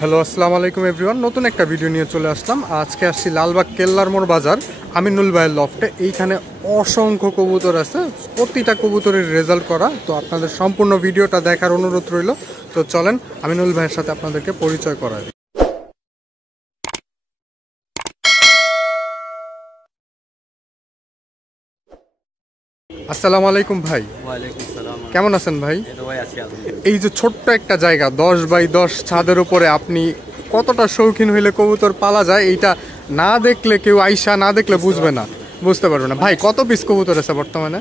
Hello, আসসালামু আলাইকুম everyone. নতুন একটা ভিডিও নিয়ে চলে আসলাম। আজকে আসছি লালবাগ কেল্লার মোড় বাজার আমিনুল ভাইয়ের লফটে। এইখানে অসংখ্য কবুতর আছে, প্রতিটা কবুতরের রেজাল্ট করা। তো আপনাদের সম্পূর্ণ ভিডিওটা দেখার অনুরোধ রইল। তো চলেন আমিনুল ভাইয়ের সাথে আপনাদেরকে পরিচয় করাই দিই। আসসালামু আলাইকুম ভাই। ওয়ালাইকুম আসসালাম। কেমন আছেন ভাই? আলহামদুলিল্লাহ। এই যে ছোট্ট একটা জায়গা 10x10 ছাদের উপরে আপনি কতটা শৌখিন হইলে কবুতর পালা যায় এইটা না দেখলে কেউ আইসা না দেখলে বুঝবে না, বুঝতে পারবে না। ভাই কত পিস কবুতর আছে বর্তমানে?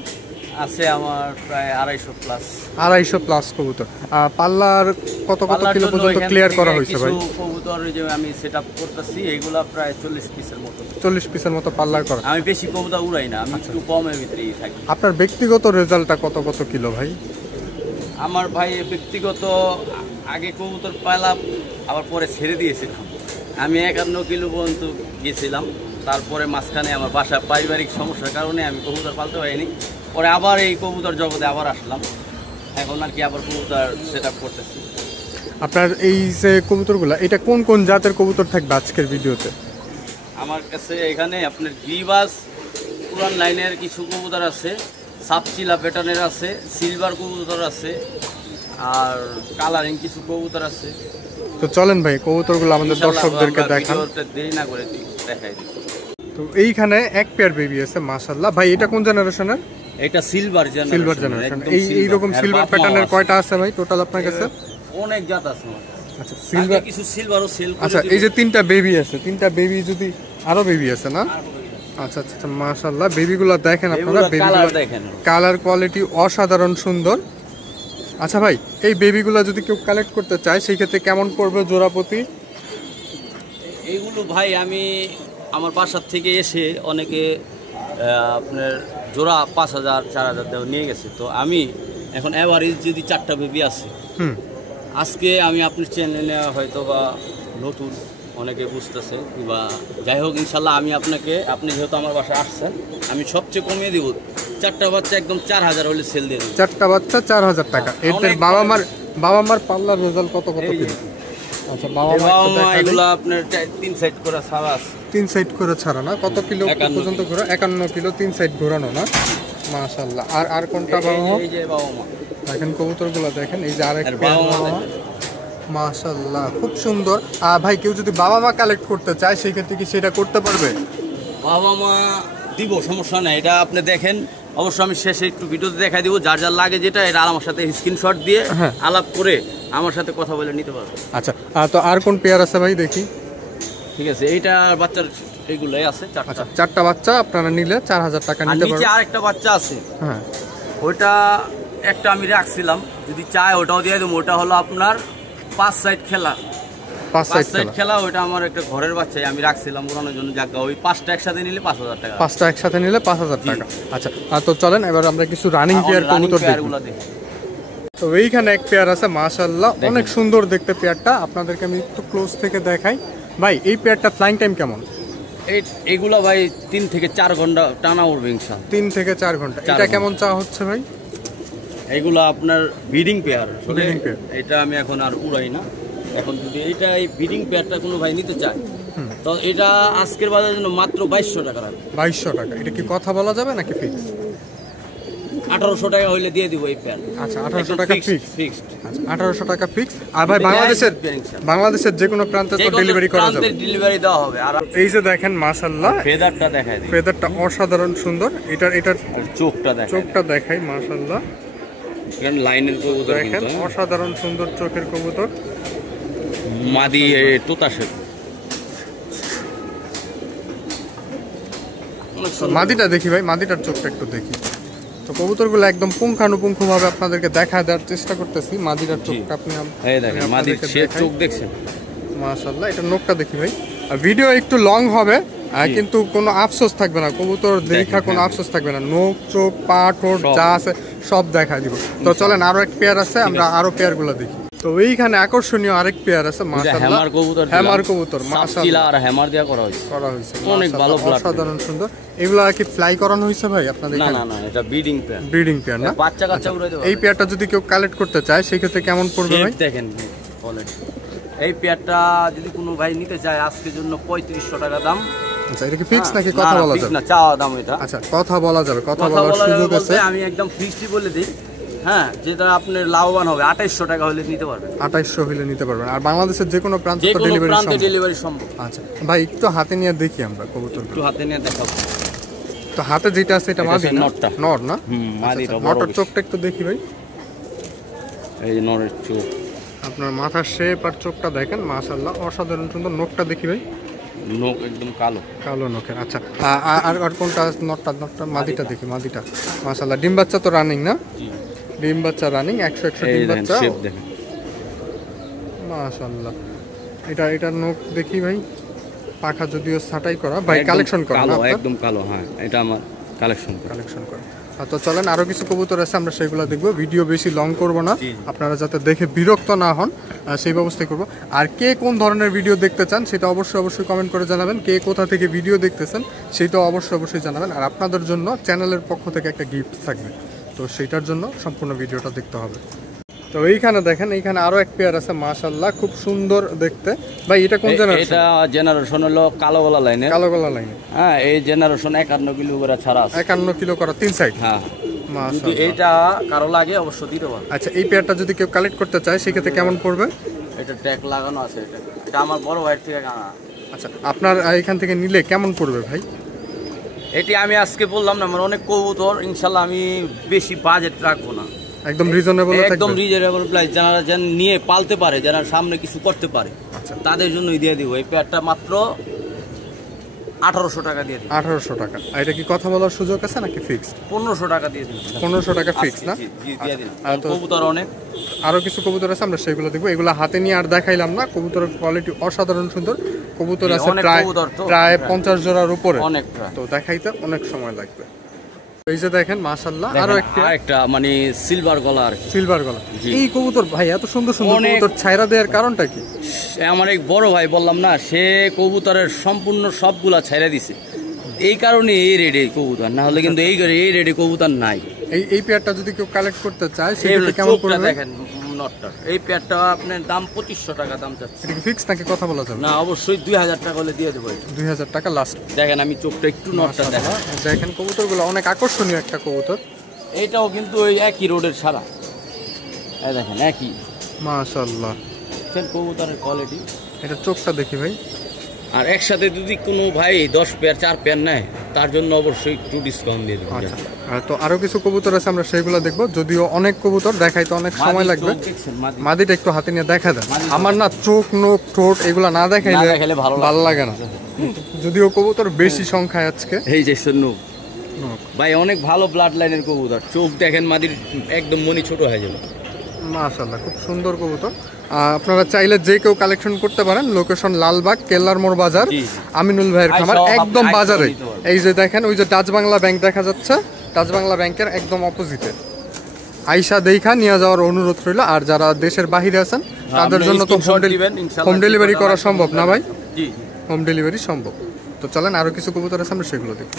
আছে আমার প্রায় 250 প্লাস। 250 প্লাস কবুতর। পাল্লার কত কত কিলো পর্যন্ত ক্লিয়ার করা হয়েছে ভাই? কবুতর যে আমি সেটআপ করতেছি এইগুলা প্রায় 40 পিসের মতো। 40 পিসের মতো পাল্লার করা। আমি বেশি কবুতর উড়াই না, আমি একটু কমের ভিতরেই থাকি। আপনার ব্যক্তিগত রেজাল্টটা কত কত কিলো ভাই? আমার ভাই ব্যক্তিগত আগে কবুতর পাইলাম, আবার পরে ছেড়ে দিয়েছিলাম। আমি 51 কিলো পর্যন্ত গেছিলাম। তারপরে মাঝখানে আমার বাসা পারিবারিক সমস্যার কারণে আমি কবুতর পালতে পারিনি। পরে আবার এই কবুতর জগতে আবার আসলাম। এখন আর কি আবার কবুতর সেটআপ করতেছি। আপনার এই যে কবুতরগুলো, এটা কোন কোন জাতের কবুতর থাকবে আজকের ভিডিওতে? আমার কাছে এখানে আপনার গ্রিবাস পুরান লাইনের কিছু কবুতর আছে, সাপচিলা প্যাটার্নের আছে, সিলভার কবুতর আছে, আর কালারিং কিছু কবুতর আছে। তো চলেন ভাই কবুতরগুলো আমাদের দর্শকদেরকে দেখান। দেরি না করে দেখাই দিই। তো এইখানে এক পেয়ার বেবি আছে মাশাআল্লাহ। ভাই এটা কোন জেনারেশনের? এটা সিলভার জেনারেশন। এই রকম সিলভার প্যাটার্নের কয়টা আছে ভাই টোটাল আপনার কাছে? অনেক জাত আছে। আচ্ছা, সিলভার কিছু সিলভারও সেল করে। আচ্ছা, এই যে তিনটা বেবি আছে, তিনটা বেবি যদি আরো বেবি আছে না? আচ্ছা আচ্ছা আচ্ছা, মাশাআল্লাহ। বেবিগুলো দেখেন আপনারা, বেবিগুলো দেখেন, কালার কোয়ালিটি অসাধারণ সুন্দর। আচ্ছা ভাই, এই বেবিগুলো যদি কেউ কালেক্ট করতে চায় সেই ক্ষেত্রে কেমন পড়বে জোড়া প্রতি? এইগুলো ভাই আমি আমার বাসার থেকে এসে অনেকে আপনার জোড়া 5000 4000 দেওয়া নিয়ে গেছে। তো আমি এখন এভারেজ যদি 4টা বেবি আছে, আজকে আমি আপনার চ্যানেলে হয়তো বা নতুন অনেকে বুঝতেছে বা যাই হোক, ইনশাল্লাহ আমি আপনি যেহেতু আমার বাসায় আসছেন, আমি সবচেয়ে কমিয়ে দিব। 4টা বাচ্চা একদম 4000 হলে সেল দিয়ে দেবো। 4টা বাচ্চা 4000 টাকা। এদের বাবা মার পাল্লার রেজাল্ট কত কত কিলো? আচ্ছা, বাবা মা এগুলো আপনার 3 সাইড করে ছাড়া আছে। 3 সাইড করে ছাড়া না? কত কিলো পর্যন্ত ঘোরা? 51 কিলো 3 সাইড ঘোরানো না? মাশাআল্লাহ। আর কোনটা বাবা মা? এই যে বাবা মা দেখেন কবুতরগুলো দেখেন, এই যে আরেকটা বাবা মা মাশাআল্লাহ, খুব সুন্দর। ভাই কেউ যদি বাবা মা কালেক্ট করতে চায় সেই ক্ষেত্রে কি সেটা করতে পারবে? বাবা মা দিব, সমস্যা নেই। এটা আপনি দেখেন, অবশ্য আমি শেষে একটু ভিডিওতে দেখাই দিব। যার যার লাগে যেটা, এটা আমার সাথে স্ক্রিনশট দিয়ে আলাপ করে আমার সাথে কথা বলে নিতে পারবে। আচ্ছা, তো আর কোন পেয়ার আছে ভাই দেখি? ঠিক আছে, এইটা বাচ্চার এইগুলাই আছে 4টা। আচ্ছা, 4টা বাচ্চা আপনারা নিলে 4000 টাকা নিতে পারবেন। নিচে আরেকটা বাচ্চা আছে, হ্যাঁ, ওইটা একটা আমি রাখছিলাম, যদি চায় ওটাও দিয়ে দেবো। ওটা হলো আপনার 5 সাইড খেলা। 5 সাইড খেলা ওইটা আমার একটা ঘরের বাচ্চাই আমি রাখছিলাম উড়ানোর জন্য জায়গা। ওই 5টা একসাথে নিলে 5000 টাকা। 5টা একসাথে নিলে 5000 টাকা। আচ্ছা, তো চলেন এবার আমরা কিছু রানিং পেয়ার কবুতর দেখি। তো এইখানে এক পেয়ার আছে মাশাআল্লাহ, অনেক সুন্দর দেখতে পেয়ারটা। আপনাদেরকে আমি একটু ক্লোজ থেকে দেখাই। ভাই এই পেয়ারটা ফ্লাইং টাইম কেমন? এইগুলা ভাই 3 থেকে 4 ঘন্টা টানা উড়বে ইনশাআল্লাহ। 3 থেকে 4 ঘন্টা। এটা কেমন চা হচ্ছে ভাই? এইগুলা আপনার ব্রিডিং পেয়ার। এটা আমি এখন আর উড়াই না। এখন যদি এইটা এই ব্রিডিং পেয়ারটা কোনো ভাই নিতে চায়, তো এটা আজকের বাজারের জন্য মাত্র 2200 টাকা রাখবে। 2200 টাকা। এটা কি কথা বলা যাবে নাকি ফিক্স? 1800 টাকা হইলে দিয়ে দিব এই পেয়ার। আচ্ছা, 1800 টাকা ফিক্সড। আচ্ছা, 1800 টাকা ফিক্স। আর ভাই বাংলাদেশের যে কোনো প্রান্তে তো ডেলিভারি করা যাবে? ডেলিভারি দেওয়া হবে। আর এই যে দেখেন মাশাআল্লাহ, ফেদারটা দেখাই দিই। ফেদারটা অসাধারণ সুন্দর। এটার চোখটা দেখাই মাশাআল্লাহ। এখানে লাইনের কবুতর দেখেন, অসাধারণ সুন্দর চোখের কবুতর। মাদি তোতাশের মাদিটা দেখি ভাই, মাদিটার চোখটা একটু দেখি। তো কবুতরগুলো একদম পুঙ্খানুপুঙ্খভাবে আপনাদেরকে দেখা দেওয়ার চেষ্টা করতেছি। মাদিটার চোখটা আপনি চোখ দেখছেন মাশাআল্লাহ। এটা নখটা দেখি ভাই। ভিডিও একটু লং হবে কিন্তু কোনো আফসোস থাকবে না, কবুতর দেখা কোনো আফসোস থাকবে না। নখ, চোখ, পা, ঠোঁট যা আছে সব দেখা দিব। তো চলেন আরো এক পেয়ার আছে, আমরা আরো পেয়ারগুলো দেখি। তো এইখানে আকর্ষণীয় আরেক পেয়ার আছে মাশাআল্লাহ, হ্যামার কবুতর মাশাআল্লাহ। আর হ্যামার দেয়া করা হয়েছে, অনেক ভালো, অসাধারণ সুন্দর। এগুলা কি ফ্লাই করানো হয়েছে ভাই আপনাদের? না, এটা ব্রিডিং পেয়ার না, বাচ্চা উড়াই দেব। এই পেয়ারটা যদি কেউ কালেক্ট করতে চায় সেই ক্ষেত্রে কেমন পড়বে ভাই? দেখেন এই পেয়ারটা যদি কোনো ভাই নিতে চায় আজকের জন্য 3500 টাকা দাম। আচ্ছা, এটা কি ফিক্স নাকি কথা বলা যাবে? না, চাওয়া দাম এটা। আচ্ছা, কথা বলা যাবে, কথা বলার সুযোগ আছে। আমি একদম ফিক্সডই বলে দিই, হ্যাঁ, যেটা আপনার লাভবান হবে 2800 টাকা হলে নিতে পারবেন। 2800 হলে নিতে পারবেন। আর বাংলাদেশের যে কোনো প্রান্তে ডেলিভারি সম্ভব। আচ্ছা ভাই, একটু হাতে নিয়ে দেখি আমরা কবুতর, একটু হাতে নিয়ে দেখাবো। তো হাতে যেটা আছে এটা মাদি না? নটটা। নর না? মাদিটা বড়। নটটার চোখটা একটু দেখি ভাই। এই যে নরের চোখ, আপনার মাথার শেপ আর চোখটা দেখেন, মাশাআল্লাহ অসাধারণ সুন্দর। নখটা দেখি ভাই, নখ একদম কালো কালো নখের। আচ্ছা, আর কোনটা? নটটা মাদিটা দেখি, মাদিটা মাশাআল্লাহ। ডিম বাচ্চা তো রানিং না? ডিম বাচ্চা রানিং, 100 ডিম বাচ্চা মাশাআল্লাহ। এটার নখ দেখি ভাই, পাখা যদিও ছাঁটাই করা। ভাই কালেকশন করা কালো, একদম কালো। হ্যাঁ, এটা আমার কালেকশন করা। তো চলেন, আরো কিছু কবুতর আছে, আমরা সেগুলো দেখবো। ভিডিও বেশি লং করব না, আপনারা যাতে দেখে বিরক্ত না হন সেই ব্যবস্থাই করব। আর কে কোন ধরনের ভিডিও দেখতে চান সেটা অবশ্যই কমেন্ট করে জানাবেন। কে কোথা থেকে ভিডিও দেখতেছেন সেটা অবশ্যই জানাবেন। আর আপনাদের জন্য চ্যানেলের পক্ষ থেকে একটা গিফট থাকবে, তো সেটার জন্য সম্পূর্ণ ভিডিওটা দেখতে হবে। তো এইখানে দেখেন, এইখানে আরো এক পেয়ার আছে মাশাআল্লাহ, খুব সুন্দর দেখতে। ভাই এটা কোন জেনারেশন? এটা জেনারেশন হলো কালো গলা লাইনে। কালো গলা লাইনে, হ্যাঁ। এই জেনারেশন 51 কিলো করে ছাড়া আছে। 51 কিলো করা, 3 সাইড। হ্যাঁ, মাশাআল্লাহ। যদি এটা কারো লাগে অবশ্যই দিতে পারবো। আচ্ছা, এই পেয়ারটা যদি কেউ কালেক্ট করতে চায় সেক্ষেত্রে কেমন পড়বে? এটা ট্যাগ লাগানো আছে। এটা আমার বড় ভাইয়ের থেকে আনা। আচ্ছা, আপনার এখান থেকে নিলে কেমন পড়বে ভাই? এটি আমি আজকে বললাম না, আমার অনেক কবুতর, ইনশাল্লাহ আমি বেশি বাজেট রাখবো না, একদম রিজনেবল থাকবে, একদম রিজনেবল প্রাইস। যারা যেন নিয়ে পালতে পারে, যারা সামনে কিছু করতে পারে, আচ্ছা, তাদের জন্যই দিয়ে দিব। এই পেয়ারটা মাত্র 1800 টাকা দিয়ে দিই। 1800 টাকা। আর এটা কি কথা বলার সুযোগ আছে নাকি ফিক্সড? 1500 টাকা দিয়ে দিই। 1500 টাকা ফিক্স না? জি, দিয়ে দিই। কবুতর অনেক, আরো কিছু কবুতর আছে, আমরা সেগুলো দেখবো। এগুলো হাতে নিয়ে আর দেখাইলাম না। কবুতরের কোয়ালিটি অসাধারণ সুন্দর। কবুতর আছে প্রায় 50 জোড়ার উপরে, অনেক। তো দেখাইতে অনেক সময় লাগবে। এই যে দেখেন মাশাআল্লাহ, আরো একটা মানে সিলভার গলার, সিলভার গলা। এই কবুতর ভাই এত সুন্দর কবুতর ছাইরা দেওয়ার কারণটা কি? আমার এক বড় ভাই বললাম না, সে কবুতরের সম্পূর্ণ সবগুলা ছাইরা দিছে, এই কারণে এই রেডে কবুতর, না হলে কিন্তু এই রেডে কবুতর নাই। এই পেয়ারটা যদি কেউ কালেক্ট করতে চায় সেটা কেমন পড়বে? দেখেন নটটা, এই পেয়ারটা আপনার দাম 2500 টাকা দাম চাচ্ছে। এটা কি ফিক্স নাকি কথা বলা যাবে? না, অবশ্যই 2000 টাকা হলে দিয়ে দেবো। 2000 টাকা লাস্ট। দেখেন আমি চোখটা একটু, নটটা দেখেন কবুতরগুলো অনেক আকর্ষণীয় একটা কবুতর। এইটাও কিন্তু ওই একই রোডের সারা, এই দেখেন একই। মাশাআল্লাহ, কবুতরের কোয়ালিটি। এটা চোখটা দেখি ভাই। আর একসাথে যদি কোনো ভাই 10 পেয়ার 4 পেয়ার নেয়, তার জন্য অবশ্যই একটু ডিসকাউন্ট দিয়ে দেবো। আচ্ছা, তো আরো কিছু কবুতর আছে, আমরা সেইগুলো দেখবো। যদিও অনেক কবুতর দেখাইতে অনেক সময় লাগবে। মাদিটা একটু হাতে নিয়ে দেখা দেন। আমার না চোখ, নখ, ঠোঁট এগুলা না দেখাইলে ভালো লাগে না। যদিও কবুতর বেশি সংখ্যায় আজকে। এই যে নখ ভাই, অনেক ভালো ব্লাড লাইনের কবুতর। চোখ দেখেন মাদির একদম মনি ছোট হয়ে যাবে। মাশাআল্লাহ, খুব সুন্দর কবুতর। আপনারা চাইলে যে কেউ কালেকশন করতে পারেন। লোকেশন লালবাগ, কেল্লার মোড় বাজার, আমিনুল ভাইয়ের খামার, একদম বাজারে। এই যে দেখেন, ওই যে ডাচ বাংলা ব্যাংক দেখা যাচ্ছে, ডাচ বাংলা ব্যাংকের একদম অপোজিটে। আইসা দেখা নিয়ে যাওয়ার অনুরোধ রইল। আর যারা দেশের বাহিরে আছেন তাদের জন্য তো হোম ডেলিভারি করা সম্ভব না ভাই? হোম ডেলিভারি সম্ভব। তো চলেন, আরো কিছু কবুতর আছে, আমরা সেগুলো দেখি।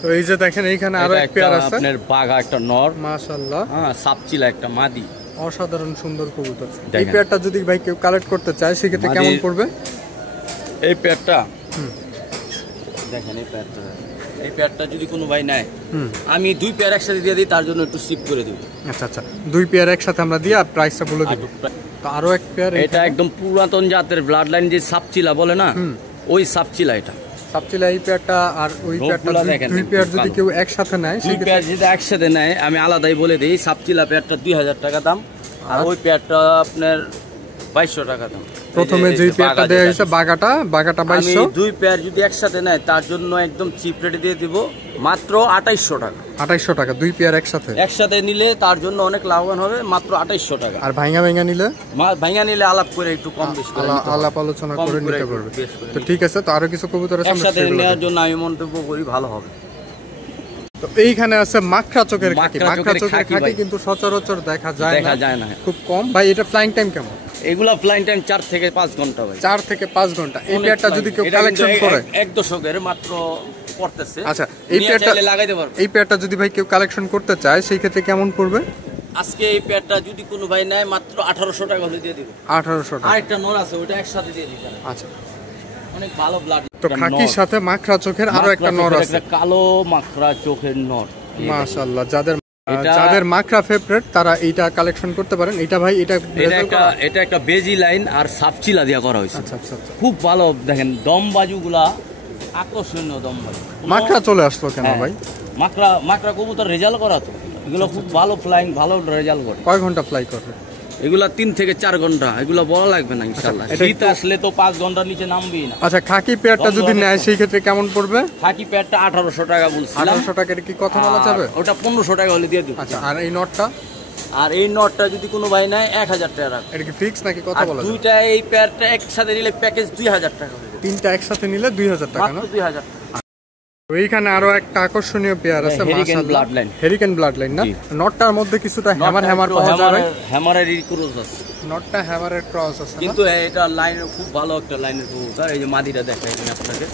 তো এই যে দেখেন, এইখানে আরো এক পেয়ার আছে, আপনার বাঘা একটা নর, মাশাআল্লাহ। হ্যাঁ, সাপচিলা একটা মাদি, অসাধারণ সুন্দর কবুতর। এই পেয়ারটা যদি ভাই কেউ কালেক্ট করতে চায় সেক্ষেত্রে কেমন পড়বে? এই পেয়ারটা দেখেন, এই পেয়ারটা যদি কোনো ভাই নেয়, আমি 2 পেয়ার একসাথে দিয়ে দিই, তার জন্য একটু শিপ করে দিব। আচ্ছা, 2 পেয়ার একসাথে আমরা দিয়ে প্রাইসটা বলে দিব। তো আরো এক পেয়ার, এটা একদম পুরাতন জাতের ব্লাড লাইন, যে সাপচিলা বলে না, ওই সাপচিলা। এটা সাপচিলা এই পেয়ারটা। আর ওই পেয়ারটা 2 পেয়ার যদি কেউ একসাথে নেয়, 2 পেয়ার যদি একসাথে নেয়, আমি আলাদাই বলে দিই, সাপচিলা পেয়ারটা 2000 টাকা দাম, আর ওই পেয়ারটা আপনার 2200 টাকা দাম। প্রথমে যে পেয়ারটা দেয়া হয়েছে বাগাটা 2200। 2 পেয়ার যদি একসাথে নেয়, তার জন্য একদম চিপ রেটে দিয়ে দিব, মাত্র 2800 টাকা। 2800 টাকা 2 পেয়ার একসাথে নিলে তার জন্য অনেক লাভবান হবে, মাত্র 2800 টাকা। আর ভাঙা নিলে আলাপ করে একটু কম বেশি করে আলাপ আলোচনা করে নিতে পারবে। তো ঠিক আছে, তো আরো কিছু কবুতর আছে, একসাথে নেওয়ার জন্য আমি মন্তব্য করি ভালো হবে। তো এইখানে আছে মাকড়া চোখের খাকি। মাকড়া চোখের খাকি কিন্তু সচরাচর দেখা যায় না, খুব কম। ভাই এটা ফ্লাইং টাইম কেমন? এগুলা ফ্লাইং টাইম 4 থেকে 5 ঘন্টা ভাই। 4 থেকে 5 ঘন্টা। এই পেয়ারটা যদি কেউ কালেকশন করে, 1 দশকের মাত্র পড়তেছে। আচ্ছা, এই পেয়ারটা লাগাইতে পারবে। এই পেয়ারটা যদি ভাই কেউ কালেকশন করতে চায় সেই ক্ষেত্রে কেমন পড়বে? আজকে এই পেয়ারটা যদি কোনো ভাই নেয় মাত্র 1800 টাকা হলে দিয়ে দিব। 1800 টাকা। আরেকটা নর আছে, ওটা একসাথে দিয়ে দিই। আচ্ছা, অনেক ভালো ব্লাড। তো খাকির সাথে মাখরা চোখের আরো একটা নর আছে, একটা কালো মাখরা চোখের নর। মাশাআল্লাহ, যাদের মাখরা ফেভারিট তারা এইটা কালেকশন করতে পারেন। এটা ভাই এটা একটা বেজি লাইন আর সাপচিলা দিয়া করা হয়েছে। আচ্ছা আচ্ছা, খুব ভালো। দেখেন দম বাজুগুলা আকর্ষণীয় দম বাজু। মাখরা চলে আসলো কেন ভাই? মাকড়া কবুতর রেজাল্ট করা তো, এগুলো খুব ভালো ফ্লাইং, ভালো রেজাল্ট করে। কয় ঘন্টা ফ্লাই করবে? এগুলা 3 থেকে 4 ঘন্টা, এগুলো বলা লাগবে না ইনশাআল্লাহ। শীত আসলে তো 5 ঘন্টার নিচে নামবেই না। আচ্ছা, খাকি পেয়ারটা যদি নেয় সেই ক্ষেত্রে কেমন পড়বে? খাকি পেয়ারটা 1800 টাকা বলছিলাম। 1800 টাকার কি কথা বলা যাবে? ওটা 1500 টাকা হলে দিয়ে দেব। আচ্ছা, আর এই নটটা? আর এই নটটা যদি কোনো ভাই নেয় 1000 টাকা রাখবে। এটা কি ফিক্স নাকি কথা বলা যাবে? দুইটা এই পেয়ারটা একসাথে নিলে প্যাকেজ 2000 টাকা হবে। তিনটা একসাথে নিলে 2000 টাকা না? 2000। এইখানে আরো একটা আকর্ষণীয় পেয়ার আছে, মাশাআল্লাহ, হেরিকেন ব্লাড লাইন না? নটটার মধ্যে কিছুটা হ্যামার পাওয়া যাবে। হ্যামারের ক্রস আছে, নটটা হ্যামারের ক্রস আছে, কিন্তু এটা লাইন খুব ভালো একটা লাইনের কবুতর। এই যে মাদিটা দেখাই দিন আপনাকে,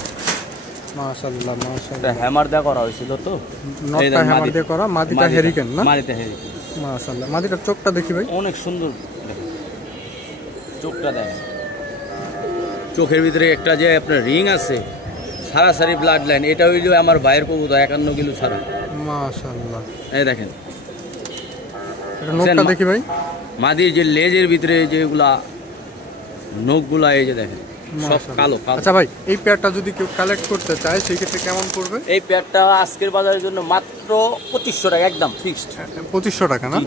মাশাআল্লাহ মাশাআল্লাহ। হ্যামার দেওয়া করা হয়েছিল তো, নটটা হ্যামার দিয়ে করা, মাদিটা হেরিকেন না? মাদিটা হেরিকেন, মাশাআল্লাহ। মাদিটার চোখটা দেখি ভাই, অনেক সুন্দর। চোখটা দেখেন, চোখের ভিতরে একটা যে আপনার রিং আছে, সারাসারি ব্লাড লাইন। এটা হইল আমার ভাইয়ের কবুতর, 51 কিলো ছাড়া। মাশাআল্লাহ। এই দেখেন, এটা নখটা দেখি ভাই, মাদির যে লেজের ভিতরে যেগুলা নখগুলা, এই যে দেখেন সব কালো কালো। আচ্ছা ভাই, এই পেয়ারটা যদি কেউ কালেক্ট করতে চায় সেই ক্ষেত্রে কেমন পড়বে? এই পেয়ারটা আজকের বাজারের জন্য মাত্র 2500 টাকা, একদম ফিক্সড 2500 টাকা না?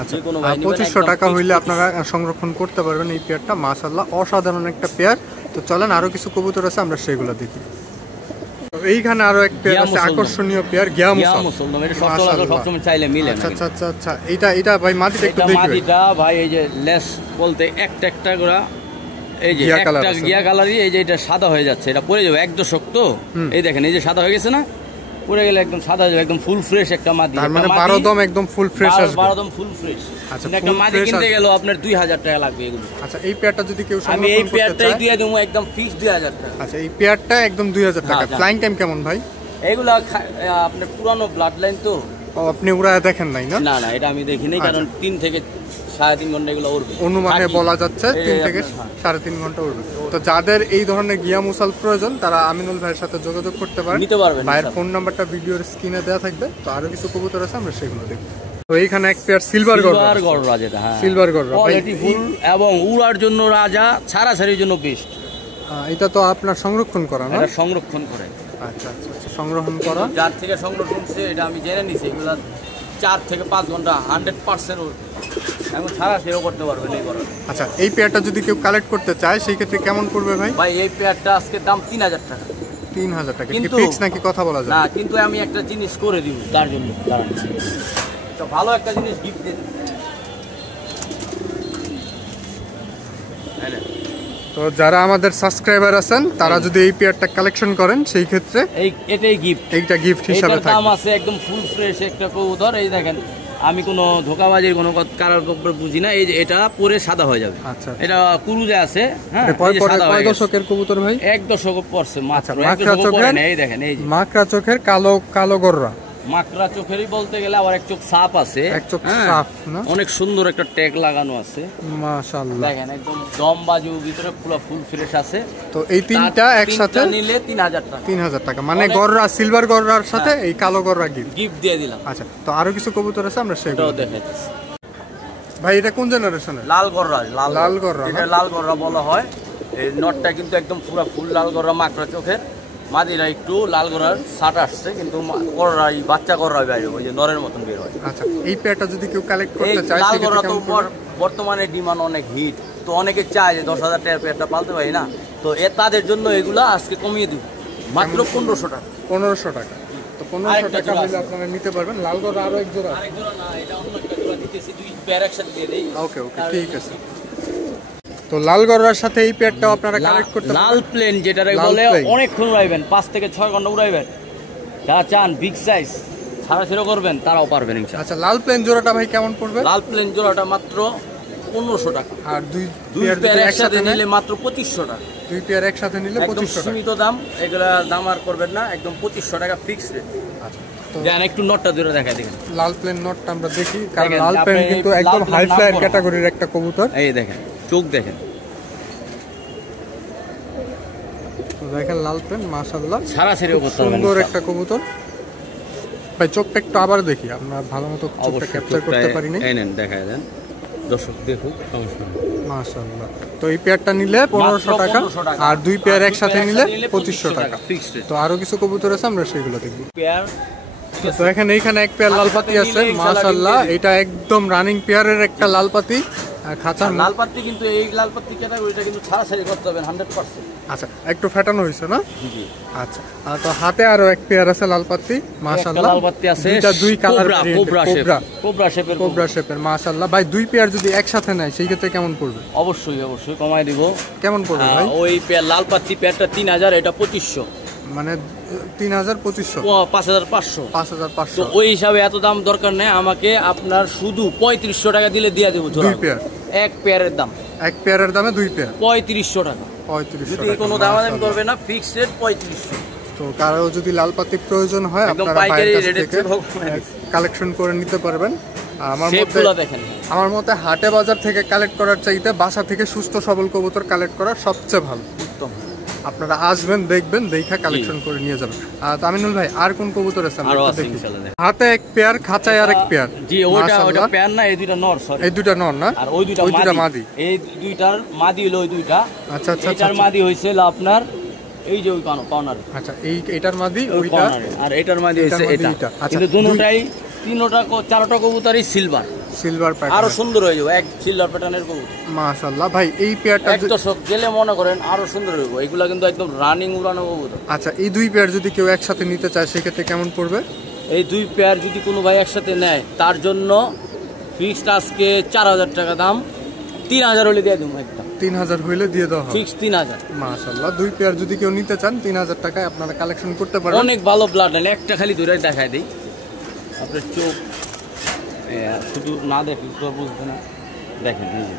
আচ্ছা, 2500 টাকা হইলে আপনারা সংরক্ষণ করতে পারবেন এই পেয়ারটা। মাশাআল্লাহ, অসাধারণ একটা পেয়ার। তো চলেন আরো কিছু কবুতর আছে, আমরা সেগুলো দেখি। এইখানে আরো এক পেয়ার আছে, আকর্ষণীয় পেয়ার, গিয়া মুসলমান। এটা সবসময় চাইলে মিলে। আচ্ছা আচ্ছা আচ্ছা, এটা ভাই মাদিটা একটু দেখি। মাদিটা ভাই এই যে লেস বলতে একটা করে, এই যে একটা গিয়া কালারই, এই যে এটা সাদা হয়ে যাচ্ছে, এটা পড়ে যাবে 1 দশক তো। এই দেখেন, এই যে সাদা হয়ে গেছে না, পড়ে গেলে একদম সাদা হয়ে যাবে, একদম ফুল ফ্রেশ একটা মাদি। তার মানে 12 দম একদম ফুল ফ্রেশ আসবে। 12 দম ফুল ফ্রেশ। আচ্ছা, একটা মাদি কিনতে গেল আপনার 2000 টাকা লাগবে এগুলো। আচ্ছা, এই পেয়ারটা যদি কেউ আমি এই পেয়ারটাই দিয়ে দেবো একদম ফিক্স 2000 টাকা। আচ্ছা, এই পেয়ারটা একদম 2000 টাকা। ফ্লাইং টাইম কেমন ভাই? এগুলা আপনার পুরানো ব্লাড লাইন তো। আপনি উড়ায় দেখেন নাই না? না, এটা আমি দেখিনি, কারণ 3 থেকে 3.5 ঘন্টা এগুলো উড়বে। অনুমানে বলা যাচ্ছে 3 থেকে 3.5 ঘন্টা উড়বে। তো যাদের এই ধরনের গিয়া মুসাল প্রয়োজন তারা আমিনুল ভাইয়ের সাথে যোগাযোগ করতে পারেন, নিতে পারবেন। ভাইয়ের ফোন নাম্বারটা ভিডিওর স্ক্রিনে দেওয়া থাকবে। তো আরো কিছু কবুতর আছে, আমরা সেগুলো দেখব। তো এইখানে এক পেয়ার সিলভার গররা, যেটা সিলভার গররা কোয়ালিটি ফুল এবং উড়ার জন্য রাজা, ছাড়াছাড়ির জন্য বেস্ট। এটা তো আপনার সংরক্ষণ করা না? এটা সংরক্ষণ করে। আচ্ছা আচ্ছা আচ্ছা, সংরক্ষণ করা। যার থেকে সংরক্ষণ করছে এটা আমি জেনে নিছি, এগুলা 4 থেকে 5 ঘন্টা 100% এবং ছাড়াছাড়িও করতে পারবেন এই গররা। আচ্ছা, এই পেয়ারটা যদি কেউ কালেক্ট করতে চায় সেই ক্ষেত্রে কেমন পড়বে ভাই? ভাই এই পেয়ারটা আজকে দাম 3000 টাকা। 3000 টাকা কি ফিক্স নাকি কথা বলা যায়? না, কিন্তু আমি একটা জিনিস করে দিব তার জন্য, তো ভালো একটা জিনিস গিফট দিয়ে দিব। তো যারা আমাদের সাবস্ক্রাইবার আছেন তারা যদি এই পেয়ারটা কালেকশন করেন সেই ক্ষেত্রে এটাই গিফট, এইটা গিফট হিসাবে থাকবে। দাম আছে একদম ফুল ফ্রেশ একটা কবুতর। এই দেখেন, আমি কোনো ধোকাবাজির কোনো কারণ বুঝি না। এই যে এটা পরে সাদা হয়ে যাবে। আচ্ছা, এটা কুরুজে আছে। হ্যাঁ, কয় দশকের কবুতর ভাই? 1 দশক পড়ছে মাত্র। মাকড়া চোখের, এই দেখেন, এই যে মাকড়া চোখের কালো গররা। মাকড়া চোখেরই বলতে গেলে আবার এক চোখ সাপ আছে, এক চোখ সাপ না? অনেক সুন্দর একটা ট্যাগ লাগানো আছে। মাশাআল্লাহ, দেখেন একদম দম বাজু, ভিতরে পুরো ফুল ফ্রেশ আছে। তো এই তিনটা একসাথে নিলে 3000 টাকা। 3000 টাকা মানে গররা, সিলভার গররার সাথে এই কালো গররা গিফট দিয়ে দিলাম। আচ্ছা, তো আরো কিছু কবুতর আছে, আমরা সেগুলো দেখাচ্ছি। ভাই এটা কোন জেনারেশনের? লাল গররা। লাল গররা, এটা লাল গররা বলা হয়। এই নটটা কিন্তু একদম পুরো ফুল লাল গররা, মাকড়া চোখের। মাদিরা একটু লাল গররার ছাট আসছে, কিন্তু গররাই বাচ্চা গররা বের হয়, ওই যে নরের মতন বের হয়। আচ্ছা, এই পেয়ারটা যদি কেউ কালেক্ট করতে চায় লাল গররা তো বর্তমানে ডিমান্ড অনেক হিট, তো অনেকে চায় যে 10,000 টাকার পেয়ারটা পালতে পারি না, তো তাদের জন্য এগুলা আজকে কমিয়ে দিব মাত্র 1500 টাকা। 1500 টাকা। তো 1500 টাকা হলে আপনারা নিতে পারবেন। লাল গররা আরো এক জোড়া? আরেক জোড়া না, এটা অন্য একটা জোড়া দিতেছি, দুই পেয়ার একসাথে দিয়ে দেই। ওকে, ঠিক আছে। তো লাল গররার সাথে এই পেয়ারটাও আপনারা কালেক্ট করতে পারবেন। লাল প্লেন যেটারে বলে, অনেকক্ষণ উড়াইবেন, 5 থেকে 6 ঘন্টা উড়াইবেন। যারা চান বিগ সাইজ ছাড়াছাড়ি করবেন তারাও পারবেন ইনশাআল্লাহ। আচ্ছা, লাল প্লেন জোড়াটা ভাই কেমন পড়বে? লাল প্লেন জোড়াটা মাত্র 1500 টাকা। আর দুই পেয়ার একসাথে নিলে মাত্র 2500 টাকা। দুই পেয়ার একসাথে নিলে 2500 টাকা। সীমিত দাম, এগুলা দাম আর করবেন না, একদম 2500 টাকা ফিক্সড রেট। আচ্ছা, দেন একটু নটটা ধরে দেখাই দেখেন। লাল প্লেন নটটা আমরা দেখি, কারণ দেখেন, লাল প্লেন আপনি কিন্তু লাল একদম প্লেন হাই নাম ফ্লায়ার করা। ক্যাটাগরির একটা কবুতর। এই দেখেন চোখ দেখেন, তো দেখেন লাল প্লেন মাশাআল্লাহ ছাড়াছাড়িও করতে পারবেন সুন্দর ইনশাআল্লাহ। একটা কবুতর। ভাই চোখটা একটু আবার দেখি, আমরা ভালো মতো চোখটা অবশ্যই ক্যাপচার করতে চোখটা পারিনি। এই নেন দেখায় দেন, দর্শক দেখুক সমস্যা নেই। মাশাআল্লাহ। তো এই পেয়ারটা নিলে 1500 টাকা, 1500 টাকা। আর দুই পেয়ার আর দুই একসাথে পেয়ার নিলে একসাথে 2500 টাকা। Fixed rate. তো আরো কিছু কবুতর আছে, আমরা সেগুলো দেখব। পেয়ার তো এখানে এক পেয়ার লালপাতি আছে নিলে ইনশাআল্লাহ মাশাআল্লাহ, কিনতে এটা একদম রানিং পেয়ারের একটা লালপাতি খাঁচা। লাল পাত্তি, কিন্তু এই লাল পাত্তি ক্যাটাগরিটা কিন্তু ছাড়াছাড়ি করতে হবে 100%। আচ্ছা একটু ফেটানো হয়েছে না? জি আচ্ছা, তো হাতে আরো এক পেয়ার আছে লালপাতি মাশাআল্লাহ, লাল পাত্তি আছে, দুইটা দুই কালার কোবরা শেপের কোবরা শেপের মাশাআল্লাহ। ভাই দুই পেয়ার যদি একসাথে নেয় সেই ক্ষেত্রে কেমন পড়বে? অবশ্যই কমায় দিব। কেমন পড়বে ভাই? ওই পেয়ার লাল পাত্তি পেয়ারটা 3000, এটা 2500, মানে 3000 2500 5500। তো 5500। ওই হিসাবে এত দাম দরকার নেই, আমাকে আপনার শুধু 3500 টাকা দিলে দিয়ে দেবো দুই পেয়ার, এক পেয়ারের দাম, এক পেয়ারের দামে দুই পেয়ার 3500 টাকা। 3500 যদি টাকা। কোনো দামাদামি করবে না, ফিক্সড রেট 3500। তো কারো যদি লালপাতি প্রয়োজন হয় একদম আপনারা পাইকারি বাইরের কাছ রেটে থেকে কালেকশন করে নিতে পারবেন। শেপগুলো দেখেন। আমার মতে হাটে বাজার থেকে কালেক্ট করার চাইতে বাসা থেকে সুস্থ সবল কবুতর কালেক্ট করা সবচেয়ে ভালো। উত্তম। আপনারা আসবেন, দেখবেন, দেখা কালেকশন করে নিয়ে যাবেন। তো আমিনুল ভাই আর কোন কবুতর আছে? আরো আছে ইনশাআল্লাহ দেখেন। হাতে এক পেয়ার, খাঁচায় আর এক পেয়ার। জি ওটা পেয়ার না, এই দুইটা নর, সরি এই দুইটা নর না, আর ওই দুইটা মাদি। এই দুইটার মাদি হলো ওই দুইটা। আচ্ছা আচ্ছা এটার মাদি হইছিল আপনার এই যে ওই কর্নার। আচ্ছা, এটার মাদি ওই ওইটা, কর্নারে, আর এটার মাদি হইছে মাদি এটা। এটা। আচ্ছা, কিন্তু দুটোটাই চারটা কবুতরই সিলভার প্যাটার্ন, আরো সুন্দর হয়ে যাবে, এক সিলভার প্যাটার্নের কবুতর মাশাআল্লাহ। ভাই এই পেয়ারটা এক দশক গেলে মনে করেন আরো সুন্দর হইব, এগুলা কিন্তু একদম রানিং উড়ানো কবুতর। আচ্ছা, এই দুই পেয়ার যদি কেউ একসাথে নিতে চায় সেক্ষেত্রে কেমন পড়বে? এই দুই পেয়ার যদি কোনো ভাই একসাথে নেয়, তার জন্য ফিক্সড আজকে 4000 টাকা দাম, 3000 হলে দিয়ে দেবো একদম। 3000 হইলে দিয়ে দেওয়া হবে ফিক্সড 3000। মাশাআল্লাহ, দুই পেয়ার যদি কেউ নিতে চান 3000 টাকায় আপনারা কালেকশন করতে পারেন। অনেক ভালো ব্লাড লাইন, একটা খালি ধরে দেখায় দেই, আপনার চোখ শুধু না দেখলে তো বুঝবে না। দেখেন এই যে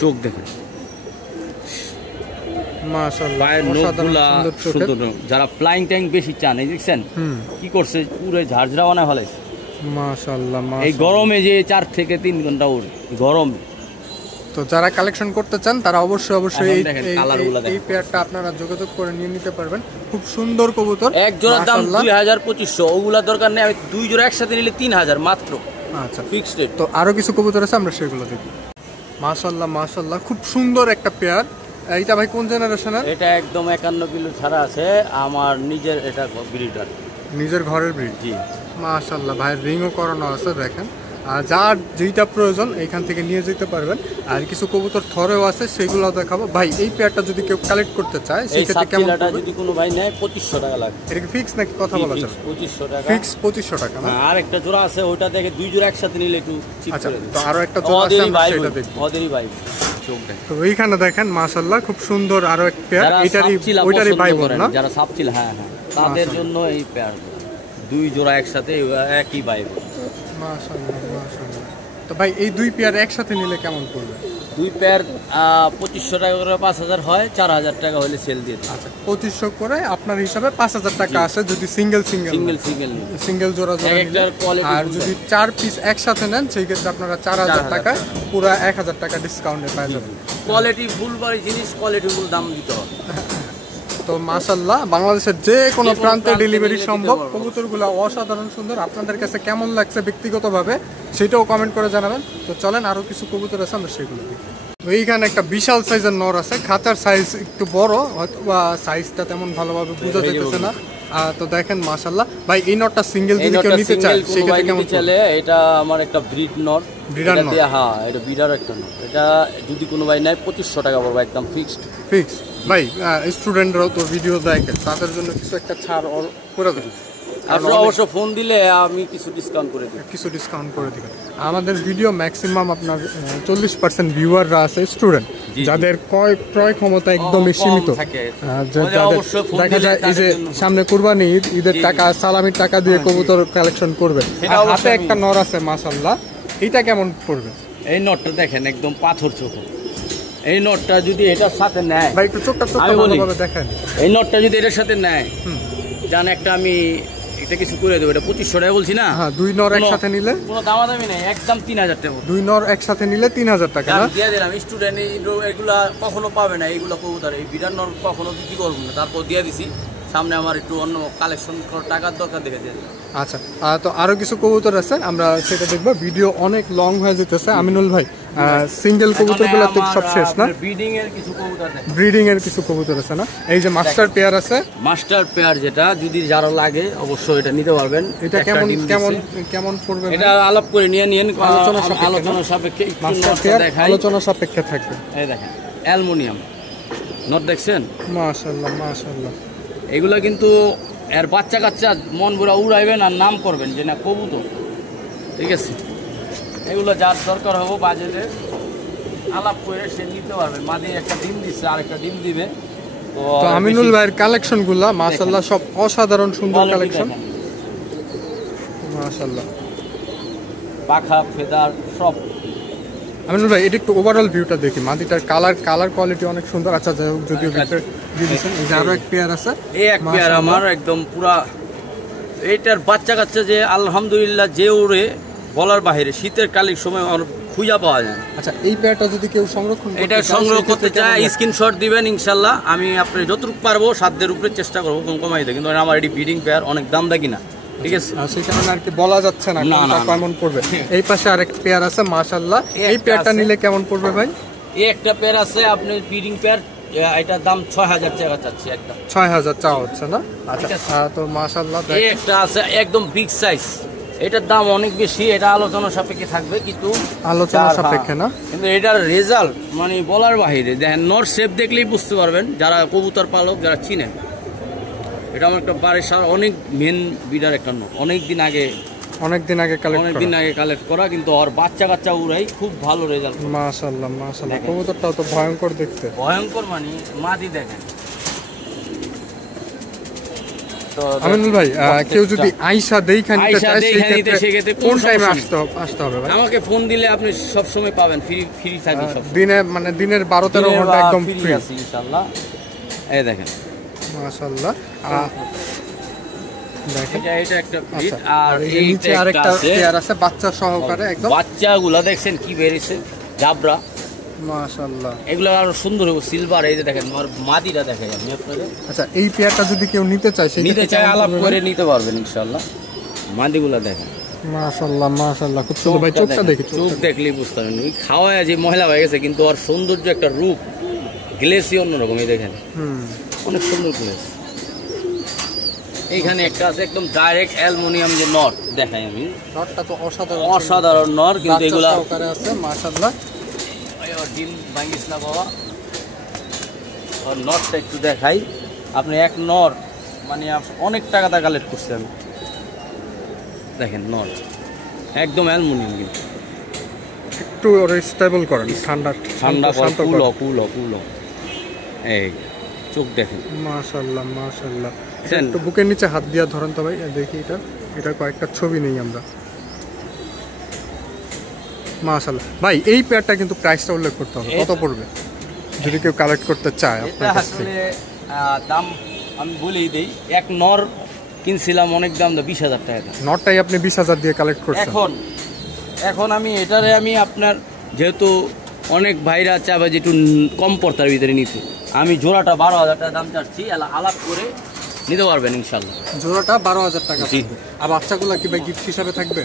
চোখ দেখেন, মাশাআল্লাহ, পায়ের নখগুলা সুন্দর। যারা ফ্লাইং ট্যাঙ্ক বেশি চান, এই দেখছেন কি করছে, পুরো ঝাড়ঝাড়া বানায় ফেলাইছে মাশাআল্লাহ। এই গরমে যে 4 থেকে 3 ঘন্টা ওড়ে গরমে। তো যারা কালেকশন করতে চান তারা অবশ্যই দেখেন কালারগুলো দেখেন। এই পেয়ারটা আপনারা যোগাযোগ করে নিয়ে নিতে পারবেন। খুব সুন্দর কবুতর, এক জোড়ার দাম 2500, ওগুলা দরকার নেই, আমি দুই জোড়া একসাথে নিলে 3000 মাত্র। আচ্ছা ফিক্সড রেট। তো আরো কিছু কবুতর আছে, আমরা সেগুলো দেখি। মাশাআল্লাহ মাশাআল্লাহ, খুব সুন্দর একটা পেয়ার। এইটা ভাই কোন জেনারেশনের? এটা একদম 51 কিলো ছাড়া আছে, আমার নিজের এটা ব্রিডার, নিজের ঘরের ব্রিড। জি মাশাআল্লাহ, ভাইয়ের রিংও করানো আছে দেখেন। আর যার যেটা প্রয়োজন এইখান থেকে নিয়ে যেতে পারবেন। আর কিছু কবুতর থরেও আছে, সেগুলো দেখাবো। ভাই এই পেয়ারটা যদি কেউ কালেক্ট করতে চায় এই সেক্ষেত্রে কেমন সাতটা পড়বে? যদি কোনো ভাই নেয় 2500 টাকা লাগবে। এটা কি ফিক্স নাকি কথা বলা যাবে? 2500 টাকা ফিক্স 2500 টাকা না? আর একটা জোড়া আছে, ওইটা দেখে দুই জোড়া একসাথে নিলে একটু চিপ আচ্ছা, করে দিই। তো আরো একটা জোড়া আছে, আমরা সেটা দেখব। ওদেরই ভাই চোখ দেখেন। তো এইখানে দেখেন মাশাআল্লাহ, খুব সুন্দর আরো এক পেয়ার। যারা এটারই সাপচিলা ওইটারই পছন্দ ভাই বোন করেন, না? যারা সাপচিল, হ্যাঁ তাদের জন্য এই পেয়ার, দুই জোড়া একসাথে একই ভাই বোন। মাশাআল্লাহ মাশাআল্লাহ। তো ভাই এই দুই পেয়ার একসাথে নিলে কেমন পড়বে? দুই পেয়ার 2500 টাকা করে 5000 হয়, 4000 টাকা হলে সেল দিয়ে দিই। আচ্ছা, 2500 করে আপনার হিসাবে 5000 টাকা আসে যদি সিঙ্গেল সিঙ্গেল জোড়া নিলে। আর যদি 4 পিস একসাথে নেন সেই ক্ষেত্রে আপনারা 4000 টাকা, পুরো 1000 টাকা ডিসকাউন্টে পেয়ে যাবেন। কোয়ালিটি ফুল বাড়ি জিনিস, কোয়ালিটি ফুল দাম দিতে হবে। তো মাশাআল্লাহ, বাংলাদেশের যে কোনো প্রান্তে ডেলিভারি সম্ভব। কবুতরগুলো অসাধারণ সুন্দর। আপনাদের কাছে কেমন লাগছে ব্যক্তিগতভাবে সেটাও কমেন্ট করে জানাবেন। তো চলেন আরো কিছু কবুতর আছে, আমরা সেগুলো দেখি। তো এইখানে একটা বিশাল সাইজের নর আছে, খাঁচার সাইজ একটু বড়, হয়তো বা সাইজটা তেমন ভালোভাবে বোঝা যাচ্ছে না। তো দেখেন মাশাআল্লাহ, ভাই এই নটটা সিঙ্গেল যদি কেউ নিতে চায় সেক্ষেত্রে কেমন চলে? এটা আমার একটা ব্রিড নট, ব্রিডার নট। হ্যাঁ এটা ব্রিডার একটা নট। এটা যদি কোনো ভাই নেয় 2500 টাকা পড়বে একদম ফিক্সড। ভাই স্টুডেন্টরাও তো ভিডিও দেখে, তাদের জন্য কিছু একটা ছাড় করে দেন। আপনি অবশ্য ফোন দিলে আমি কিছু ডিসকাউন্ট করে দিই। কিছু ডিসকাউন্ট করে দিবেন। আমাদের ভিডিও ম্যাক্সিমাম আপনার 40% ভিউয়াররা আছে স্টুডেন্ট, যাদের ক্রয় ক্ষমতা একদমই সীমিত। দেখা যায় এই যে সামনে কুরবানি ঈদের টাকা, সালামির টাকা দিয়ে কবুতর কালেকশন করবে। হাতে একটা নর আছে মাশাআল্লাহ, এইটা কেমন পড়বে? এই নটটা দেখেন একদম পাথর চোখ। এই নটটা যদি এটার সাথে নেয়, ভাই একটু চোখটা ভালোভাবে দেখেন। এই নটটা যদি এটার সাথে নেয়, জান একটা আমি এটা কিছু করে দেবো, এটা 2500 টাকা বলছি না। হ্যাঁ, 2 নর একসাথে নিলে কোনো দামাদামি নেই, একদম 3000 টাকা। 2 নর একসাথে নিলে 3000 টাকা না? দিয়ে দিলাম, স্টুডেন্ট এগুলা কখনো পাবে না, এইগুলো কবুতর এই বিরাট নর কখনো বিক্রি করবো না, তারপর দিয়ে দিছি। সামনে আমার একটু অন্য কালেকশন টাকার দরকার দেখে দিয়ে দিলাম। আচ্ছা, তো আরো কিছু কবুতর আছে, আমরা সেটা দেখবো। ভিডিও অনেক লং হয়ে যেতেছে। আমিনুল ভাই, সিঙ্গেল কবুতরগুলো তো সব শেষ না? ব্রিডিং এর কিছু কবুতর আছে, ব্রিডিং এর কিছু কবুতর আছে না? এই যে মাস্টার পেয়ার আছে, মাস্টার পেয়ার যেটা যদি যারা লাগে অবশ্যই এটা নিতে পারবেন। এটা কেমন কেমন কেমন পড়বে? এটা আলাপ করে নিয়ে নিন, আলোচনা সাপেক্ষে মাস্টার পেয়ার আলোচনা সাপেক্ষে থাকবে। এই দেখেন অ্যালুমিনিয়াম নট, দেখছেন? মাশাআল্লাহ মাশাআল্লাহ। এগুলা কিন্তু এর বাচ্চা কাচ্চা মন ভরা উড়াইবেন আর নাম করবেন যে না কবুতর, ঠিক আছে? এগুলো যার দরকার হবো বাজেটে আলাপ করে সে নিতে পারবে। মাদি একটা ডিম দিচ্ছে, আর একটা ডিম দিবে। তো আমিনুল ভাইয়ের কালেকশন গুলা মাশাআল্লাহ সব অসাধারণ সুন্দর কালেকশন, মাশাআল্লাহ। পাখা ফেদার সব। আমিনুল ভাই, এটা একটু ওভারঅল ভিউটা দেখি। মাদিটার কালার কোয়ালিটি অনেক সুন্দর। আচ্ছা, যাই হোক, যদিও ভিতরে দিয়েছেন। এই যে আরো এক পেয়ার আছে, এই এক পেয়ার আমার একদম পুরা। এইটার বাচ্চা কাচ্চা যে আলহামদুলিল্লাহ যে উড়ে বলার বাইরে, শীতের কালির সময় খুঁজা পাওয়া যায়। আচ্ছা, এই পেয়ারটা যদি কেউ সংরক্ষণ করতে চায় স্ক্রিনশট দিবেন, ইনশাল্লাহ আমি আপনি যতটুকু পারবো সাধ্যের উপরে চেষ্টা করবো কমাই দেয়। কিন্তু আমার এটি ব্রিডিং পেয়ার অনেক দাম দেয় কিনা, ঠিক আছে? সেই কারণে আর কি বলা যাচ্ছে না কেমন পড়বে। এই পাশে আরেক পেয়ার আছে মাশাআল্লাহ। এই পেয়ারটা নিলে কেমন পড়বে ভাই? এই একটা পেয়ার আছে আপনার ব্রিডিং পেয়ার, এটার দাম 6000 টাকা চাচ্ছি। একটা 6000 চাওয়া হচ্ছে না? আচ্ছা, তো মাশাআল্লাহ। এই একটা আছে একদম বিগ সাইজ, এটার দাম অনেক বেশি, এটা আলোচনা সাপেক্ষে থাকবে, কিন্তু আলোচনা সাপেক্ষে না, কিন্তু এটার রেজাল্ট মানে বলার বাহিরে। দেখেন নর শেপ দেখলেই বুঝতে পারবেন যারা কবুতর পালক যারা চিনেন। এটা আমার একটা বাড়ির অনেক মেন বিডার একটা নর, অনেকদিন আগে কালেক্ট করা, কিন্তু ওর বাচ্চা কাচ্চা উড়াই খুব ভালো রেজাল্ট। মাশাআল্লাহ মাশাআল্লাহ। কবুতরটাও তো ভয়ঙ্কর দেখতে, ভয়ঙ্কর মানে মাদি দেখেন। আমিনুল ভাই, কেউ যদি আইসা দেখা নিতে চায় সেক্ষেত্রে কোন টাইমে আসতে হবে ভাই? আমাকে ফোন দিলে আপনি সব সময় পাবেন, ফ্রি থাকি সব দিনে, মানে দিনের 12-13 ঘন্টা একদম ফ্রি আছি ইনশাআল্লাহ। এই দেখেন মাশাআল্লাহ। দেখেন এটা একটা ব্রিড, আর এই নিচে আরেকটা পেয়ার আছে বাচ্চা সহকারে একদম। বাচ্চাগুলো দেখছেন কি বেরিয়েছে, জাবরা মাশাআল্লাহ। এগুলো আরো সুন্দর হবে, সিলভার। এই যে দেখেন মাদিটা দেখাই আমি আপনাদের। আচ্ছা, এই পেয়ারটা যদি কেউ নিতে চায় আলাপ করে নিতে পারবেন ইনশাআল্লাহ। মাদিগুলো দেখেন মাশাআল্লাহ মাশাআল্লাহ, খুব সুন্দর ভাই। চোখটা দেখি, চোখ দেখলেই বুঝতে পারবেন। ওই খাওয়ায় যে মহিলা হয়ে গেছে, কিন্তু ওর সৌন্দর্য একটা রূপ গ্লেসি অন্যরকম। এই দেখেন অনেক সুন্দর গ্লেস। এইখানে একটা আছে একদম ডাইরেক্ট অ্যালুমিনিয়াম যে নট দেখাই আমি। নটটা তো অসাধারণ নট, কিন্তু এগুলা আছে মাশাআল্লাহ। ডিম ভাঙিস না বাবা। আর নটটা একটু দেখাই আপনি। এক নট মানে অনেক টাকা কালেক্ট করছি আমি। দেখেন নট একদম অ্যালুমিনিয়াম, কিন্তু একটু স্টেবল করেন, ঠান্ডা কুলো। এই চোখ দেখেন মাশাআল্লাহ মাশাআল্লাহ। একটু বুকের নিচে হাত দিয়া ধরেন তো ভাই, দেখি এটা কয়েকটা ছবি নেই আমরা। মাশাআল্লাহ ভাই, এই পেয়ারটা কিন্তু প্রাইসটা উল্লেখ করতে হবে, কত পড়বে যদি কেউ কালেক্ট করতে চায় আপনার কাছ থেকে? দাম আমি বলেই দেই, এক নর কিনছিলাম অনেক দাম, 20,000 টাকা। নরটাই আপনি 20,000 দিয়ে কালেক্ট করছেন? এখন আমি এটারে আমি আপনার, যেহেতু অনেক ভাইরা চাবে যে একটু কম পড়তার ভিতরে নিতে, আমি জোড়াটা 12,000 টাকা দাম চাচ্ছি। আলাপ করে নিতে পারবেন ইনশাল্লাহ। জোড়াটা 12,000 টাকা। আর বাচ্চাগুলো কি ভাই গিফট হিসাবে থাকবে?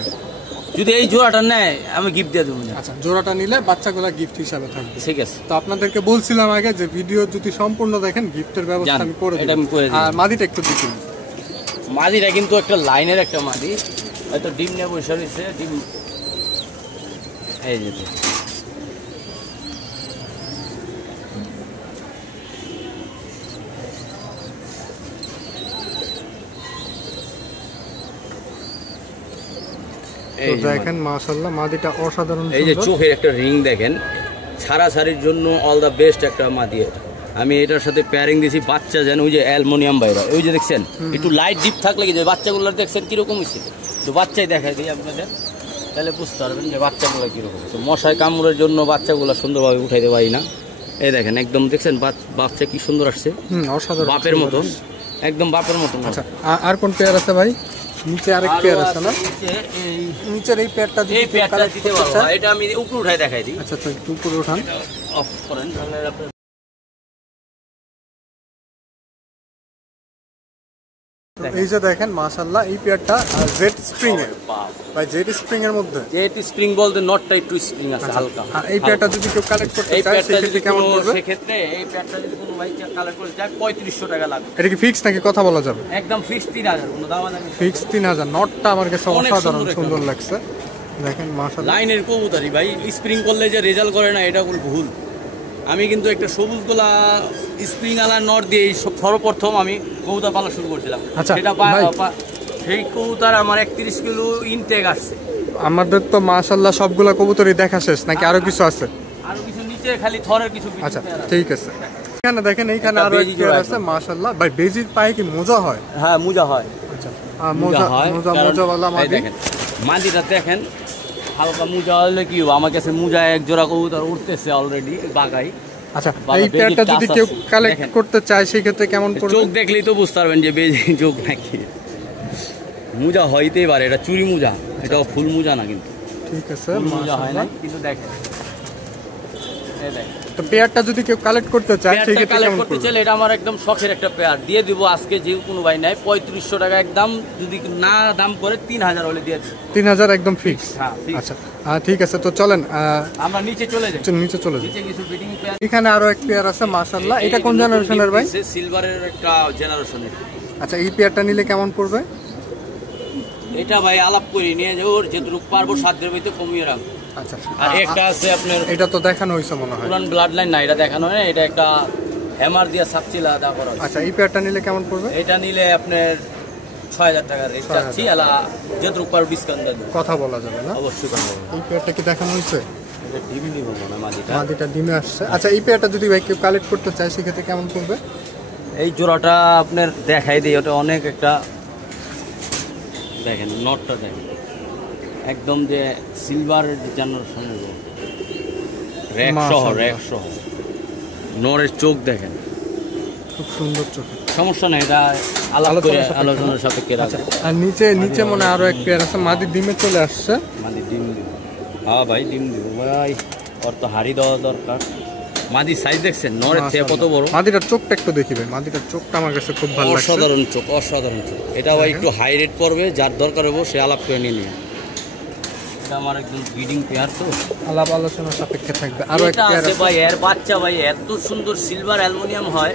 যদি এই জোড়াটা নেয় আমি গিফট দিয়ে দেবো। আচ্ছা, জোড়াটা নিলে বাচ্চাগুলো গিফট হিসাবে থাকবে, ঠিক আছে? তো আপনাদেরকে বলছিলাম আগে যে ভিডিও যদি সম্পূর্ণ দেখেন গিফটের ব্যবস্থা আমি করে দিই। আর মাদিটা একটু দিচ্ছি। মাদিটা কিন্তু একটা লাইনের একটা মাদি, হয়তো ডিম নিয়ে বসে রয়েছে। ডিম এই যে দেখেন মাশাআল্লাহ, মাদিটা অসাধারণ। এই যে চোখের একটা রিং দেখেন, ছাড়াছাড়ির জন্য অল দ্য বেস্ট একটা মাদি। আমি এটার সাথে প্যারিং দিয়েছি বাচ্চা, যেন ওই যে অ্যালুমিনিয়াম বাইরা, ওই যে দেখছেন একটু লাইট ডিপ থাকলে কি যে বাচ্চাগুলো দেখছেন কিরকম হয়েছে, তো বাচ্চাই দেখাই দিই আপনাদের, তাহলে বুঝতে পারবেন যে বাচ্চাগুলো কিরকম হয়েছে। মশায় কামড়ের জন্য বাচ্চাগুলো সুন্দরভাবে উঠাইতে পারি না। এই দেখেন একদম দেখছেন বাচ্চা কি সুন্দর আসছে, অসাধারণ, বাপের মতন, একদম বাপের মতন। আচ্ছা, আর কোন পেয়ার আছে ভাই? নিচে আরেক পেয়ার আছে না? নিচে এই নিচের এই পেয়ারটা যদি এই পেয়ারটা কালেক্ট দিতে করতে পারবো, চায়, এটা আমি উপরে উঠাই দেখাই দিই। আচ্ছা আচ্ছা একটু উপরে উঠান। অফ করেন তাহলে আপনি এই যে দেখেন মাশাআল্লাহ এই পেয়ারটা জেড স্প্রিং এর ভাই, জেড স্প্রিং এর মধ্যে যেহেতু স্প্রিং বলতে নটটা একটু স্প্রিং আছে হালকা। আর এই পেয়ারটা যদি কেউ কালেক্ট করতে এই চায় পেয়ারটা সেক্ষেত্রে যদি কেমন পড়বে? সেক্ষেত্রে এই পেয়ারটা যদি কোনো ভাই কালেক্ট করতে চায় 3500 টাকা লাগবে। এটা কি ফিক্স নাকি কথা বলা যাবে? একদম ফিক্স 3000, কোনো দাম আছে ফিক্স 3000। নটটা আমার কাছে অনেক অসাধারণ সুন্দর সুন্দর লাগছে, দেখেন মাশাআল্লাহ। লাইনের কবুতরি ভাই, স্প্রিং করলে যে রেজাল্ট করে না এটা কোনো ভুল। আমি কিন্তু একটা সবুজ গোলা স্প্রিং আলা নট দিয়ে সর্বপ্রথম আমি কবুতর পালা শুরু করছিলাম। আচ্ছা, সেটা ভাই। সেই কবুতর আমার 31 কিলো ইনটেক আসছে। আমাদের তো মাশাআল্লাহ সবগুলা কবুতরই দেখা শেষ নাকি আরো কিছু আছে? আরো কিছু নিচে খালি থরের কিছু বিচিত্র আচ্ছা আছে। ঠিক আছে। এখানে দেখেন এইখানে একটা আরো এক বেজি পেয়ার জোড়া আছে মাশাআল্লাহ। ভাই বেজির পায়ে কি মোজা হয়? হ্যাঁ মুজা হয়। আচ্ছা মুজা হয়, কারণ মোজাওয়ালা এই মাদি। দেখেন মাদিটা দেখেন হালকা মুজা হলে কি হবে, আমার কাছে মুজা এক জোড়া কবুতর উঠতেছে অলরেডি বাগাই। আচ্ছা বাবা, এই পেয়ারটা বেজির যদি টাচ কেউ আছে। কালেক্ট দেখেন। করতে চায় সেই ক্ষেত্রে কেমন পড়বে? চোখ দেখলেই তো বুঝতে পারবেন যে বেজি চোখ নাকি। মুজা হইতেই পারে, এটা চুরি মুজা, এটা ফুল মুজা না কিন্তু। ঠিক আছে ফুল মুজা হয় না মাশাআল্লাহ। কিন্তু দেখেন এই দেখেন তো পেয়ারটা যদি কেউ কালেক্ট করতে চায় সেই পেয়ারটা ক্ষেত্রে কালেক্ট কেমন করতে পড়বে? চাইলে এটা আমার একদম শখের একটা পেয়ার দিয়ে দিব আজকে, যে কোনো ভাই নাই 3500 টাকা একদম, যদি না দাম করে 3000 হলে দিয়ে দিচ্ছি। 3000 একদম ফিক্স। হ্যাঁ fix। আচ্ছা ঠিক আছে, তো চলেন আমরা নিচে চলে যাই, নিচে চলে যাই। নিচে কিছু ফিটিং পেয়ার। এখানে আরো এক পেয়ার আছে মাশাআল্লাহ। এটা কোন জেনারেশনের ভাই? সিলভারের একটা জেনারেশনের। আচ্ছা এই পেয়ারটা নিলে কেমন পড়বে? এটা ভাই আলাপ করি নিয়ে যাও, ওর যেটুকু পারবো সাধ্যের ভিতরে কমিয়ে রাখবো। আচ্ছা আর একটা আছে আপনার এটা তো দেখানো হয়েছে মনে হয়। পুরান ব্লাড লাইন না, এটা দেখানো হয় না, এটা একটা হ্যামার দিয়ে সাপচিলা দা করা হয়েছে। আচ্ছা এই পেয়ারটা নিলে কেমন পড়বে? এটা নিলে আপনার 6000 টাকার রেট চাচ্ছি, এলা যেটুকু পারবো ডিসকাউন্ট দেবো। কথা বলা যাবে না? অবশ্যই করবো। এই পেয়ারটা কি দেখানো হয়েছে? এটা ডিম দিব না মাদিটা। মাদিটা ডিমে আসছে। আচ্ছা এই পেয়ারটা যদি ভাই কেউ কালেক্ট করতে চায় সেক্ষেত্রে কেমন পড়বে? এই জোড়াটা আপনার দেখাই দিই, ওটা অনেক একটা দেখেন নটটা দেখেন একদম যে সিলভার জেনারেশন র্যাক সহ, মাশাআল্লাহ। র্যাক সহ নরের চোখ দেখেন, খুব সুন্দর চোখে। সমস্যা নেই, এটা আলাপ করে আলোচনার সাপেক্ষে আচ্ছা রাখবো। আর নিচে মনে হয় আরো এক পেয়ার আছে, মাদি ডিমে চলে আসছে। মাদি ডিম দিব, হ্যাঁ ভাই ডিম দিব ভাই, ওর তো হাড়ি দেওয়া দরকার। মাদি সাইজ দেখছেন নরের থেকে কত বড়? মাদিটার চোখটা একটু দেখি ভাই, মাদিটার চোখটা আমার কাছে খুব ভালো লাগছে। অসাধারণ চোখ, অসাধারণ চোখ। এটা ভাই একটু হাই রেট পড়বে, যার দরকার হবে সে আলাপ করে নিয়ে নিয়ে। এটা আমার একদম ব্রিডিং পেয়ার, তো আলাপ আলোচনার সাপেক্ষে থাকবে। আরো এক এটা পেয়ার আছে আছে ভাই, এর বাচ্চা ভাই এত সুন্দর সিলভার অ্যালুমিনিয়াম হয়,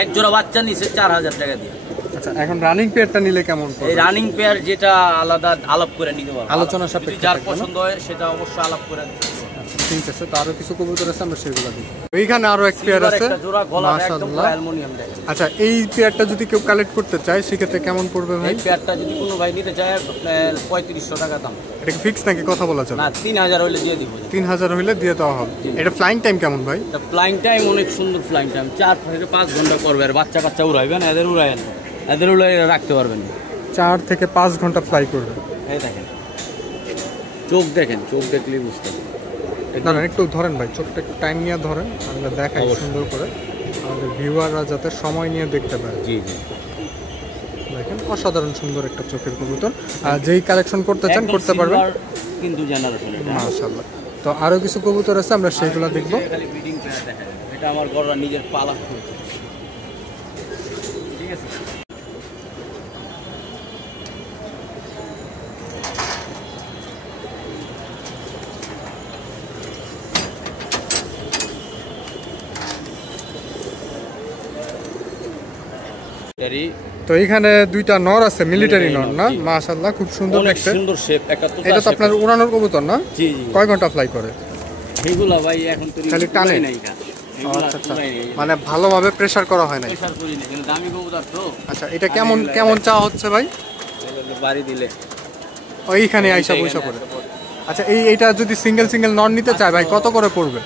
এক জোড়া বাচ্চা নিছে 4000 টাকা দিয়ে। আচ্ছা এখন রানিং পেয়ারটা নিলে কেমন এই পড়বে? রানিং পেয়ার যেটা আলাদা আলাপ করে নিতে পারবো, আলোচনা যদি সাপেক্ষে যার থাকবে না? পছন্দ হয় সেটা অবশ্যই আলাপ করে নিতে পারবো। ঠিক আছে, তো আরো কিছু কবুতর আছে আমরা সেগুলো দিই। এইখানে আরো এক পেয়ার সিলভার আছে একটা জোড়া, গলা একদম মাশাআল্লাহ। অ্যালুমিনিয়াম দেখেন। আচ্ছা এই পেয়ারটা যদি কেউ কালেক্ট করতে চায় সেক্ষেত্রে কেমন পড়বে ভাই? এই পেয়ারটা যদি কোনো ভাই নিতে চায় আপনার 3500 টাকা দাম। এটা কি ফিক্স নাকি কথা বলা যাবে? না 3000 হলে দিয়ে দিব। 3000 হইলে দিয়ে দেওয়া হবে। এটা ফ্লাইং টাইম কেমন ভাই? এটা ফ্লাইং টাইম অনেক সুন্দর ফ্লাইং টাইম, 4 থেকে 5 ঘন্টা করবে। আর বাচ্চা কাচ্চা উড়াইবেন, এদের উড়াইবেন, এদের উড়াই রাখতে পারবেন। 4 থেকে 5 ঘন্টা ফ্লাই করবে। এই দেখেন চোখ দেখেন, চোখ দেখলেই বুঝতে পারবেন। না একটু ধরেন ভাই, চোখটা একটু টাইম নিয়ে ধরেন, আমরা দেখাই সুন্দর করে, আমাদের ভিউয়াররা যাতে সময় নিয়ে দেখতে পারে। জি জি দেখেন অসাধারণ সুন্দর একটা চোখের কবুতর। আর যেই কালেকশন করতে চান একদম করতে পারবেন silver কিন্তু জেনারেশন এটা। মাশাআল্লাহ। তো আরো কিছু কবুতর আছে আমরা সেইগুলো দেখবো। খালি ব্রিডিং পেয়ার দেখেন, এটা আমার গড়রা নিজের পালা করছে। ঠিক আছে এরি তো এইখানে দুইটা নর আছে, মিলিটারি নর না? জি। মাশাআল্লাহ খুব সুন্দর অনেক দেখতে। সুন্দর শেপ, একটা তো এটা তো আপনার উড়ানোর কবুতর না? জি জি কয় ঘন্টা ফ্লাই করে? এইগুলা ভাই এখন তো খালি টানে? নাই কা আচ্ছা আচ্ছা, মানে ভালোভাবে প্রেসার করা হয় নাই। প্রেসার করি না, কিন্তু দামি কবুতর তো। আচ্ছা এটা কেমন চা হচ্ছে ভাই? এগুলো বাড়ি দিলে ওইখানে আইসা পয়সা করে। আচ্ছা এইটা যদি সিঙ্গেল নর নিতে চায় ভাই কত করে পড়বে?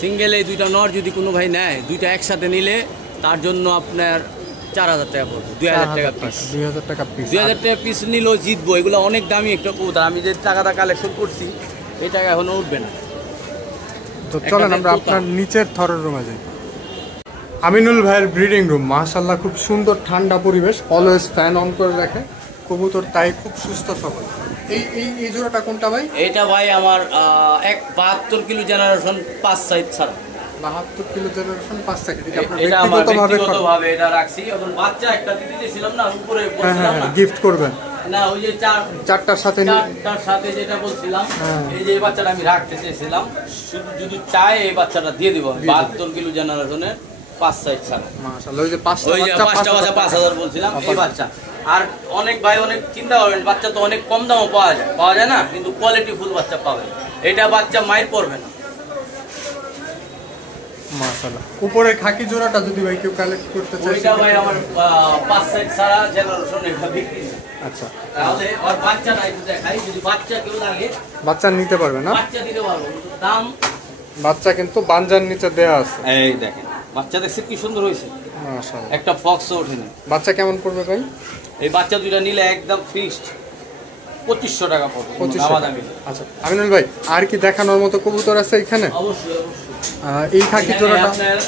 সিঙ্গেল এই দুইটা নর যদি কোনো ভাই নেয়, দুইটা একসাথে নিলে তার জন্য আপনার 4000 টাকা পড়বে, 2000 টাকা পিস। 2000 টাকা পিস। 2000 টাকা পিস নিলেও জিতবো। এগুলো অনেক দামি একটা কবুতর, আমি যে টাকাটা কালেকশন করছি এই টাকা এখনো উঠবে না। তো চলেন আমরা আপনার নিচের থরের রুমে যাই। আমিনুল ভাইয়ের ব্রিডিং রুম, মাশাআল্লাহ খুব সুন্দর ঠান্ডা পরিবেশ, অলওয়েজ ফ্যান অন করে রাখে, কবুতর তাই খুব সুস্থ সবল। এই এই এই জোড়াটা কোনটা ভাই? এইটা ভাই আমার 72 কিলো জেনারেশন 5 সাইজ ছাড়া। 72 কিলো জেনারেশন 5 সেকেন্ড। এটা আমার ব্যক্তিগতভাবে এটা রাখছি। এখন বাচ্চা একটা দিতে দিয়েছিলাম না, উপরে বলছিলাম না গিফট করবেন না, ওই যে চারটার সাথে যেটা বলছিলাম, এই যে বাচ্চাটা আমি রাখতে চেয়েছিলাম, শুধু যদি চাই এই বাচ্চাটা দিয়ে দিব। 72 কিলো জেনারেশনের 5 সাইজ ছাড়া। মাশাআল্লাহ। ওই যে পাঁচটা বাচ্চা 5000 বলছিলাম এই বাচ্চা। আর অনেক ভাই অনেক চিন্তা করবেন, বাচ্চা তো অনেক কম দামও পাওয়া যায় না, কিন্তু কোয়ালিটি ফুল বাচ্চা পাবে। এটা বাচ্চা মায়ের পড়বে না। মাশাআল্লাহ। উপরে খাকি জোড়াটা যদি ভাই কেউ কালেক্ট করতে চায়, ওইটা ভাই আমার 5 সাইজ ছাড়া জেনারেশন এটা বিক্রি। আচ্ছা, তাহলে আর বাচ্চাটা একটু দেখাই, যদি বাচ্চা কেউ লাগে বাচ্চা নিতে পারবে না? বাচ্চা দিতে পারবো, কিন্তু দাম। বাচ্চা কিন্তু বানজার নিচে দেয়া আছে। এই দেখেন বাচ্চা দেখছেন কি সুন্দর হয়েছে, মাশাআল্লাহ। একটা ফক্সও ওঠেনি। বাচ্চা কেমন পড়বে ভাই? এই বাচ্চা দুইটা নিলে একদম ফিক্সড 2500 টাকা পড়বে। 2500 টাকা। আচ্ছা আমিনুল ভাই, আর কি দেখানোর মতো কবুতর আছে এখানে? অবশ্যই। এই খাকি জোড়াটা, আপনার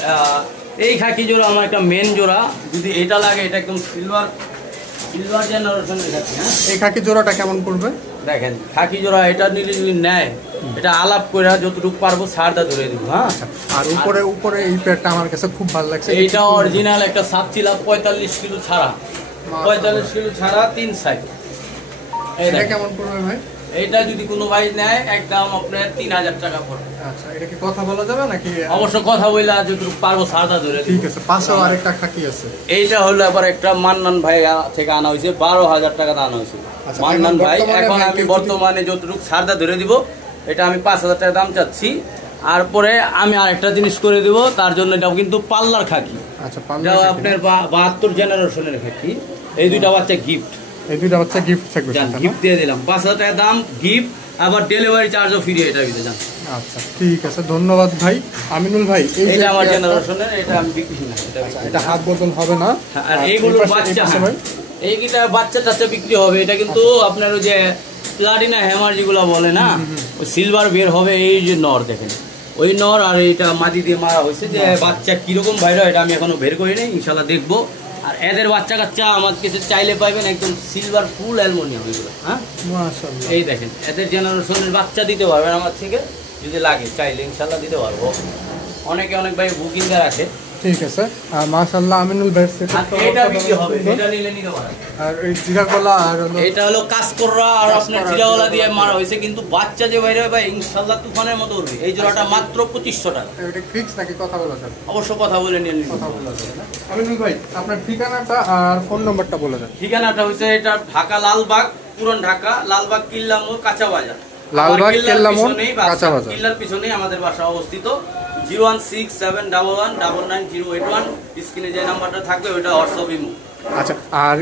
এই খাকি জোড়া আমার একটা মেন জোড়া, যদি এটা লাগে এটা একদম সিলভার জেনারেশনের খাকি। এই খাকি জোড়াটা কেমন পড়বে? দেখেন খাকি জোড়া এটা নিলে যদি নেয়, এটা আলাপ করে যতটুকু পারবো ছাড়টা ধরে দিব। হ্যাঁ, আর উপরে এই পেয়ারটা আমার কাছে খুব ভালো লাগছে। এইটা অরিজিনাল একটা সাতচিলা 45 কিলো ছাড়া, 45 কিলো ছাড়া 3 সাইজ। এটা কেমন পড়বে ভাই? এইটা যদি কোনো ভাই নেয় একদম আপনার 3000 টাকা পড়বে। আচ্ছা, এটা কি কথা বলা যাবে নাকি? অবশ্য কথা বইলা যতটুকু পারবো ছাড়টা ধরে দিব। ঠিক আছে। পাশেও আরেকটা খাকি আছে। এইটা হলো আবার একটা মান্নান ভাই থেকে আনা হয়েছে, 12000 টাকা আনা হয়েছে। মান্নান ভাই এখন আমি বর্তমানে যতটুকু ছাড়টা ধরে দিব, এটা আমি 5000 টাকা দাম চাচ্ছি। আর পরে আমি আরেকটা জিনিস করে দিব তার জন্য, এটাও কিন্তু পাল্লার খাকি। আচ্ছা, আপনার 72 জেনারেশনের খাকি। এই দুইটা বাচ্চা গিফট, এই দুইটা বাচ্চা গিফট থাকবে। গিফট দিয়ে দিলাম 5000 টাকা দাম, গিফট, আবার ডেলিভারি চার্জও ফ্রি। এটা ভিতরে যান। আচ্ছা ঠিক আছে, ধন্যবাদ ভাই। আমিনুল ভাই, এটা আমার জেনারেশনের, এটা আমি বিক্রি না। এটা হাত বদল হবে না। আর এইগুলো বাচ্চা, এইগুলা বাচ্চা টাচ্চা বিক্রি হবে। এটা কিন্তু আপনার ওই যে প্লাটিনা হ্যামার যেগুলো বলে না, ওই সিলভার বের হবে। এই যে নর দেখেন, ওই নর, আর এইটা মাটি দিয়ে মারা হয়েছে। যে বাচ্চা কিরকম বাইরে, এটা আমি এখনো বের করি নাই, ইনশাল্লাহ দেখবো। আর এদের বাচ্চা কাচ্চা আমার কাছে চাইলে পাইবেন একদম সিলভার ফুল অ্যালুমিনিয়াম এগুলো। হ্যাঁ, মাশাআল্লাহ। এই দেখেন এদের জেনারেশনের বাচ্চা দিতে পারবেন আমার থেকে, যদি লাগে চাইলে ইনশাল্লাহ দিতে পারবো। অনেক ভাই বুকিং দেওয়া আছে। ঠিক আছে। আর মাশাআল্লাহ আমিনুল ভাই এটা বিক্রি হবে, এটা নিলে নিতে পারেন। আর এই জিরাগলা, আর এটা হলো কাসকররা, আর আপনার জিরাগলা দিয়ে মারা হয়েছে, কিন্তু বাচ্চা যে বাইরে ভাই ইনশাআল্লাহ তুফানের মতো উঠবে। এই জোড়াটা মাত্র 2500 টাকা। এটা ফিক্স নাকি কথা বলা যাবে? অবশ্য কথা বলে নিয়ে নিন। কথা বলা যাবে না। আমিনুল ভাই আপনার ঠিকানাটা আর ফোন নাম্বারটা বলে দেন। ঠিকানাটা হচ্ছে এটা ঢাকা লালবাগ, পুরান ঢাকা লালবাগ কিল্লা মোড়, কাঁচা বাজার। লালবাগ কিল্লা মোড়, কাঁচা বাজার, কিল্লার পিছনেই আমাদের বাসা অবস্থিত। 0167111999081 স্ক্রিনে যে নাম্বারটা থাকবে ওটা হোয়াটসঅ্যাপ ইমো। আচ্ছা, আর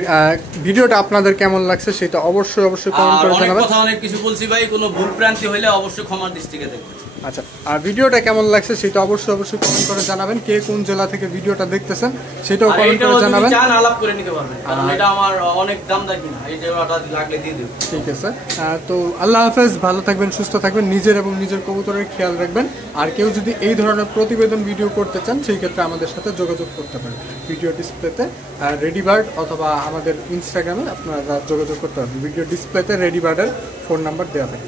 ভিডিওটা আপনাদের কেমন লাগছে সেটা অবশ্যই কমেন্ট করে জানাবেন। কথা অনেক কিছু বলছি ভাই, কোনো ভুল ভ্রান্তি হলে অবশ্যই ক্ষমার দৃষ্টিতে দেখবেন। আচ্ছা, আর ভিডিওটা কেমন লাগছে সেটা অবশ্যই কমেন্ট করে জানাবেন। কে কোন জেলা থেকে ভিডিওটা দেখতেছেন সেটাও কমেন্ট করে জানাবেন। চান আলাপ করে নিতে পারবেন, কারণ এটা আমার অনেক দাম দাকি না, এই জায়গাটা লাগলে দিয়ে দেব। ঠিক আছে। তো আল্লাহ হাফেজ, ভালো থাকবেন, সুস্থ থাকবেন, নিজের এবং নিজের কবুতরের খেয়াল রাখবেন। আর কেউ যদি এই ধরনের প্রতিবেদন ভিডিও করতে চান সেই ক্ষেত্রে আমাদের সাথে যোগাযোগ করতে পারেন। ভিডিও ডিসপ্লেতে রেডি বার্ড অথবা আমাদের ইনস্টাগ্রামে আপনারা যোগাযোগ করতে পারবেন। ভিডিও ডিসপ্লেতে রেডি বার্ডের ফোন নাম্বার দেওয়া থাকে।